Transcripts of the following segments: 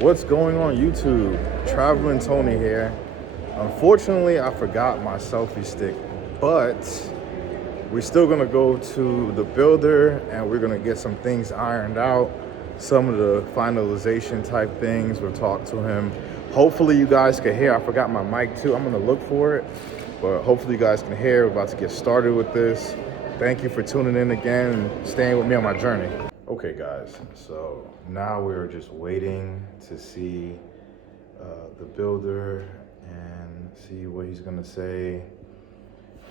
What's going on YouTube? Traveling Tony here. Unfortunately, I forgot my selfie stick, but we're still gonna go to the builder and we're gonna get some things ironed out, some of the finalization type things. We'll talk to him. Hopefully you guys can hear. I forgot my mic too. I'm gonna look for it, but hopefully you guys can hear. We're about to get started with this. Thank you for tuning in again and staying with me on my journey. Okay guys, so now we're just waiting to see the builder and see what he's gonna say.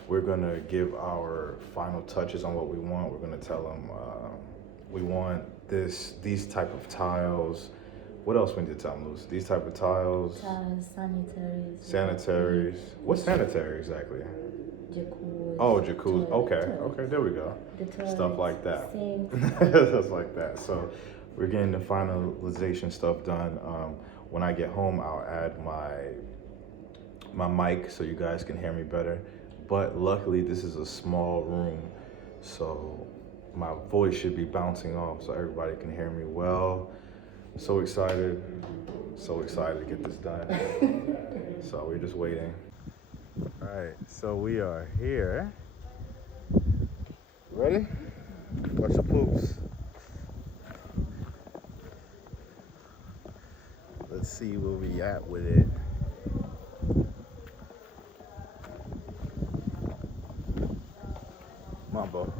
We're gonna give our final touches on what we want. We're gonna tell him we want these type of tiles. What else we need to tell him, Luce? These type of tiles. Sanitaries. Sanitaries. What's sanitary exactly? Jacuzzi. Oh, jacuzzi. Okay, there we go. Stuff like that. Stuff like that. So we're getting the finalization stuff done. When I get home, I'll add my mic so you guys can hear me better. But luckily, this is a small room, so my voice should be bouncing off so everybody can hear me well. So excited to get this done. So we're just waiting. All right, so we are here. Ready? Watch the poops. Let's see where we at with it. Mambo.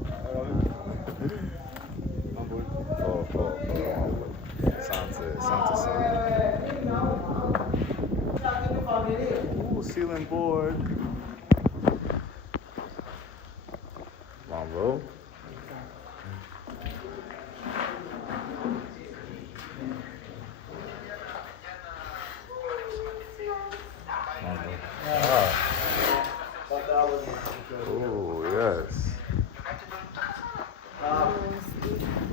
Ooh, ceiling board. Mambo. Oh, yes.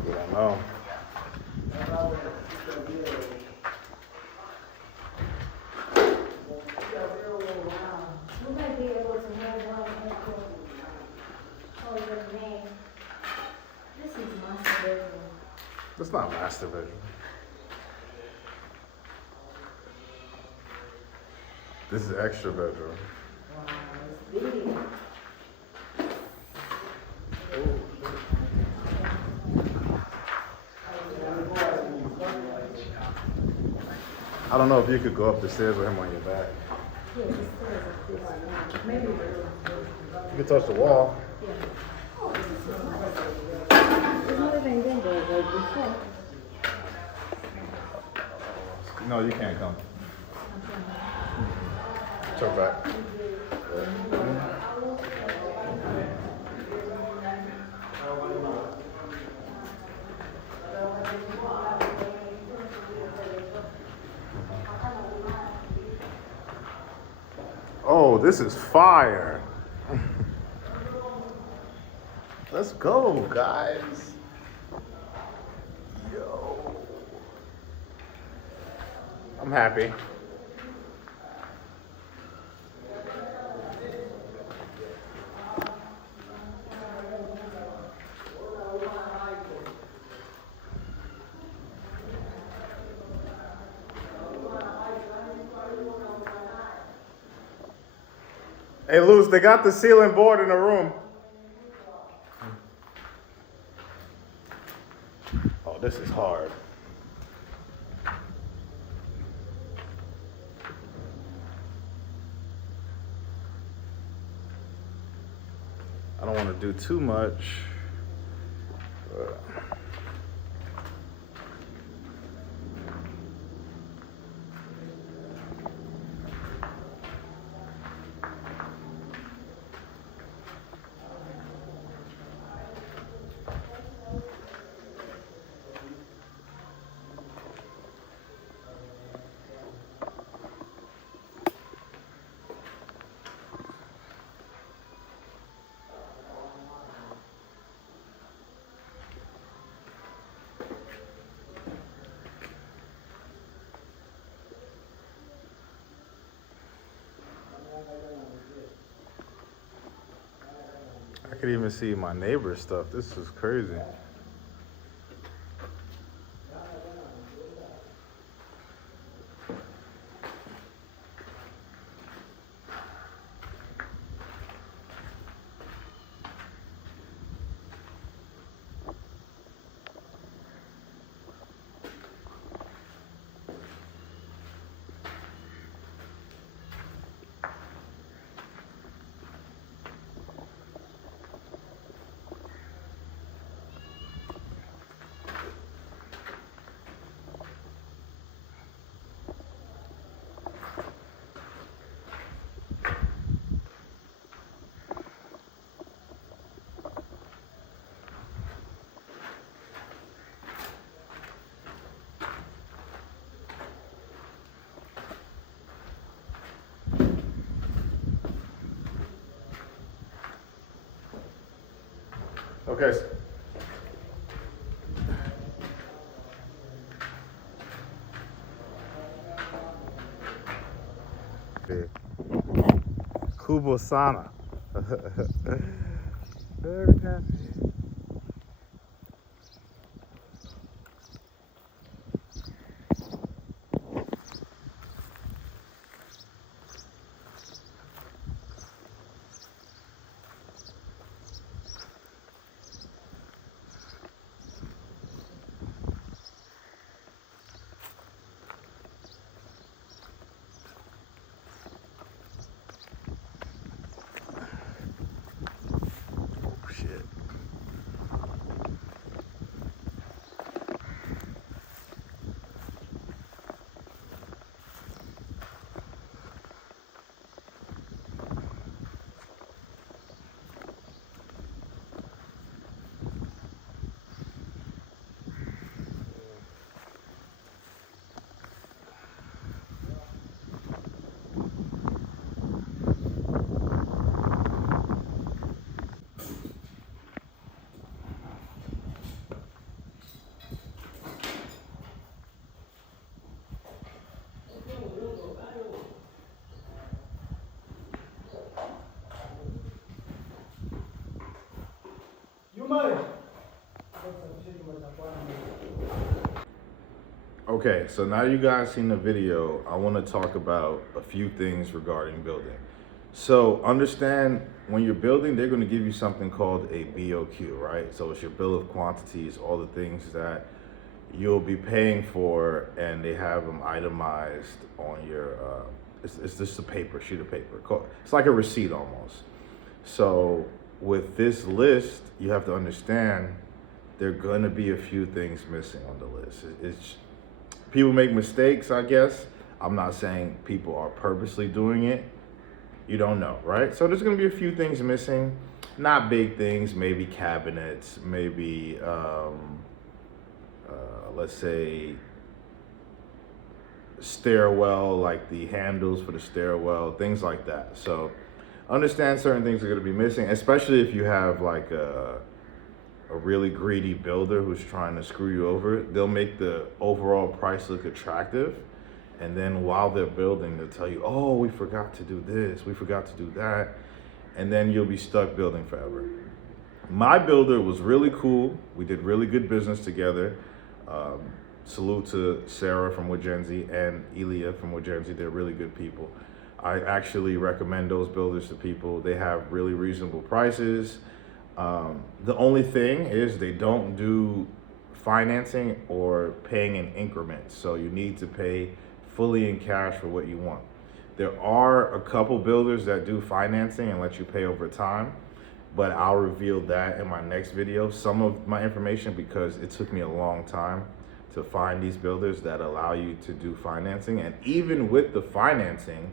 Good, I know. That's not master bedroom. This is extra bedroom. I don't know if you could go up the stairs with him on your back. You can touch the wall. No, you can't come. Turn back. Oh, this is fire. Let's go, guys. Yo. I'm happy. Hey, Luz, they got the ceiling board in the room. Oh, this is hard. I don't want to do too much. I could even see my neighbor's stuff. This is crazy. Okay. Kubo Sana. Very happy. Oh shit. Okay, so now you guys seen the video, I want to talk about a few things regarding building. So understand, when you're building, they're going to give you something called a BOQ, right? So it's your bill of quantities, all the things that you'll be paying for, and they have them itemized on your, it's just a paper, sheet of paper. It's like a receipt almost. So with this list, you have to understand there are going to be a few things missing on the list. It's people make mistakes, I guess. I'm not saying people are purposely doing it. You don't know, right? So there's gonna be a few things missing, not big things, maybe cabinets, maybe, let's say stairwell, like the handles for the stairwell, things like that. So understand certain things are gonna be missing, especially if you have like a really greedy builder who's trying to screw you over. They'll make the overall price look attractive, and then while they're building, they'll tell you, oh, we forgot to do this, we forgot to do that, and then you'll be stuck building forever. My builder was really cool. We did really good business together. Salute to Sarah from Wajenzi and Elia from Wajenzi. They're really good people. I actually recommend those builders to people. They have really reasonable prices. The only thing is they don't do financing or paying in increments. So you need to pay fully in cash for what you want. There are a couple builders that do financing and let you pay over time, but I'll reveal that in my next video. Some of my information, because it took me a long time to find these builders that allow you to do financing. And even with the financing,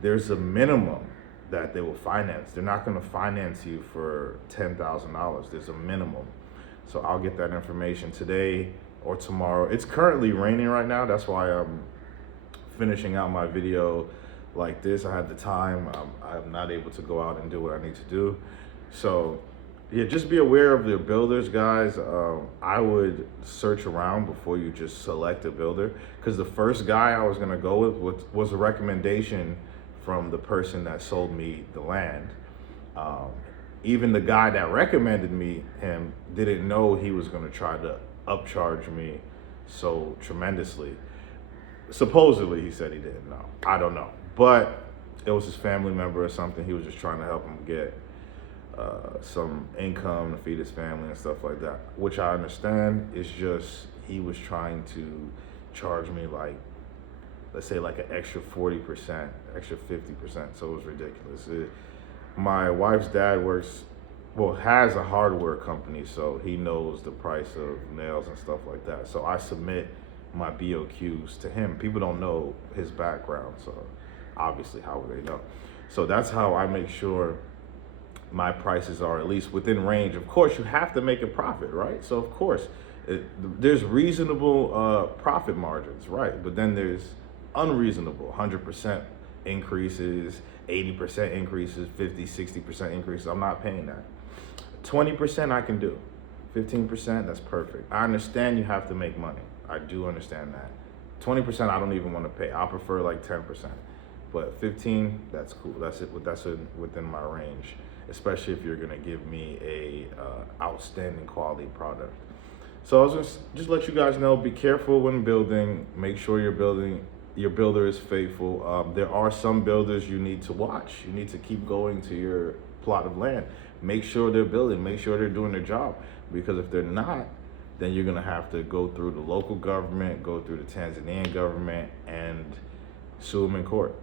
there's a minimum that they will finance. They're not gonna finance you for $10,000. There's a minimum. So I'll get that information today or tomorrow. It's currently raining right now. That's why I'm finishing out my video like this. I had the time. I'm not able to go out and do what I need to do. So yeah, just be aware of the builders, guys. I would search around before you just select a builder, because the first guy I was gonna go with was a recommendation from the person that sold me the land. Even the guy that recommended me him didn't know he was gonna try to upcharge me so tremendously. Supposedly, he said he didn't know. I don't know, but it was his family member or something. He was just trying to help him get some income to feed his family and stuff like that, which I understand. It's just he was trying to charge me, like, let's say like an extra 40%, extra 50%. So it was ridiculous. My wife's dad has a hardware company, so he knows the price of nails and stuff like that. So I submit my BOQs to him. People don't know his background, so obviously how would they know? So that's how I make sure my prices are at least within range. Of course, you have to make a profit, right? So of course, there's reasonable profit margins, right? But then there's unreasonable 100% increases, 80% increases, 50, 60% increases. I'm not paying that. 20% I can do. 15%, that's perfect. I understand you have to make money. I do understand that. 20% I don't even want to pay. I prefer like 10%. But 15, that's cool. That's within my range, especially if you're gonna give me a outstanding quality product. So I was just let you guys know, be careful when building. Make sure your builder is faithful. There are some builders you need to watch. You need to keep going to your plot of land. Make sure they're building, make sure they're doing their job. Because if they're not, then you're gonna have to go through the local government, go through the Tanzanian government, and sue them in court.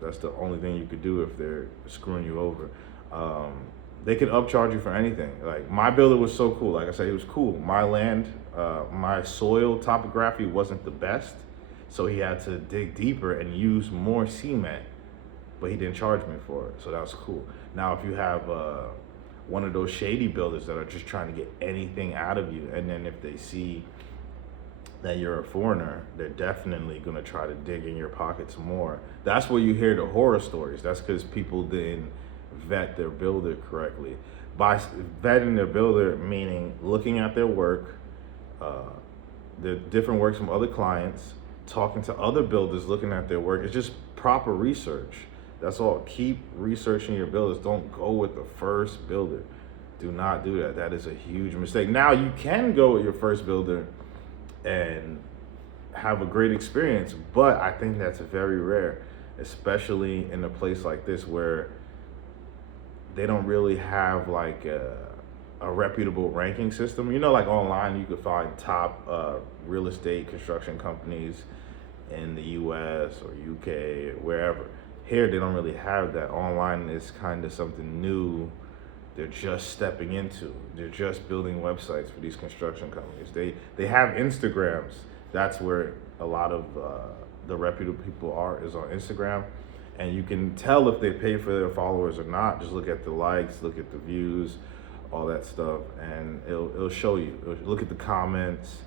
That's the only thing you could do if they're screwing you over. They can upcharge you for anything. Like, my builder was so cool. Like I said, he was cool. My land, my soil topography wasn't the best, so he had to dig deeper and use more cement, but he didn't charge me for it, so that was cool. Now, if you have one of those shady builders that are just trying to get anything out of you, and then if they see that you're a foreigner, they're definitely gonna try to dig in your pockets more. That's where you hear the horror stories. That's because people didn't vet their builder correctly. By vetting their builder, meaning looking at their work, the different works from other clients, talking to other builders, looking at their work. It's just proper research. That's all. Keep researching your builders. Don't go with the first builder. Do not do that. That is a huge mistake. Now, you can go with your first builder and have a great experience, but I think that's very rare, especially in a place like this where they don't really have like a reputable ranking system. You know, like online you could find top real estate construction companies in the US or UK or wherever. Here they don't really have that. Online is kind of something new they're just stepping into. They're just building websites for these construction companies. They have Instagrams. That's where a lot of the reputable people is on Instagram. And you can tell if they pay for their followers or not. Just look at the likes, look at the views, all that stuff, and it'll show you. Look at the comments.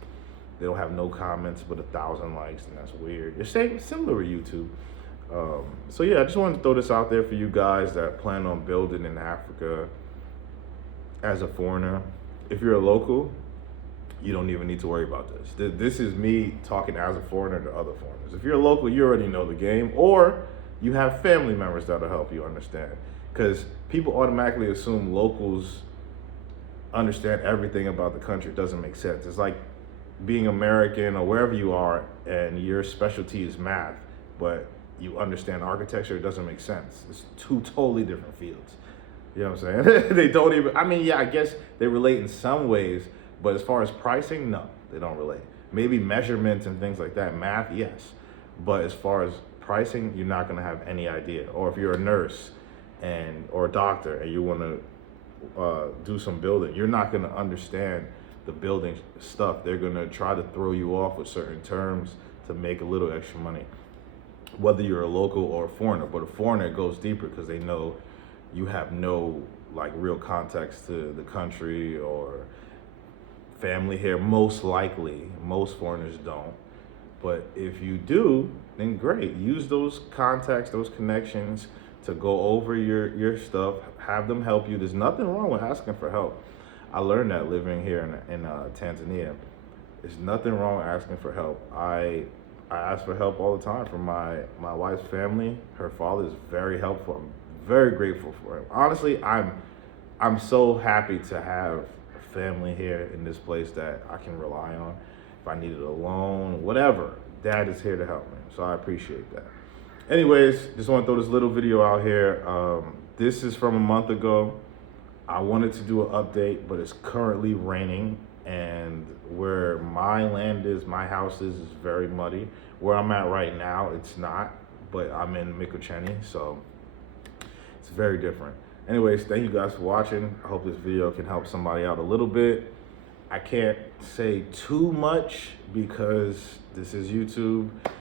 They don't have no comments but 1,000 likes, and that's weird. It's similar to YouTube. So yeah, I just wanted to throw this out there for you guys that plan on building in Africa as a foreigner. If you're a local, you don't even need to worry about this. This is me talking as a foreigner to other foreigners. If you're a local, you already know the game, or you have family members that'll help you understand. Because people automatically assume locals understand everything about the country. It doesn't make sense. It's like being American or wherever you are and your specialty is math, but you understand architecture. It doesn't make sense. It's two totally different fields. You know what I'm saying? They don't even, I mean, yeah, I guess they relate in some ways, but as far as pricing, no, they don't relate. Maybe measurements and things like that, math, yes. But as far as pricing, you're not gonna have any idea. Or if you're a nurse or a doctor and you wanna do some building, you're not gonna understand the building stuff. They're gonna try to throw you off with certain terms to make a little extra money, whether you're a local or a foreigner. But a foreigner goes deeper because they know you have no like real context to the country or family here. Most likely, most foreigners don't. But if you do, then great. Use those contacts, those connections to go over your stuff. Have them help you. There's nothing wrong with asking for help. I learned that living here in Tanzania. There's nothing wrong with asking for help. I ask for help all the time from my wife's family. Her father is very helpful. I'm very grateful for him. Honestly, I'm so happy to have a family here in this place that I can rely on. If I needed a loan, whatever, Dad is here to help me. So I appreciate that. Anyways, just want to throw this little video out here. This is from a month ago. I wanted to do an update, but it's currently raining, and where my land is, my house is very muddy. Where I'm at right now, it's not, but I'm in Mikocheni, so it's very different. Anyways, thank you guys for watching. I hope this video can help somebody out a little bit. I can't say too much because this is YouTube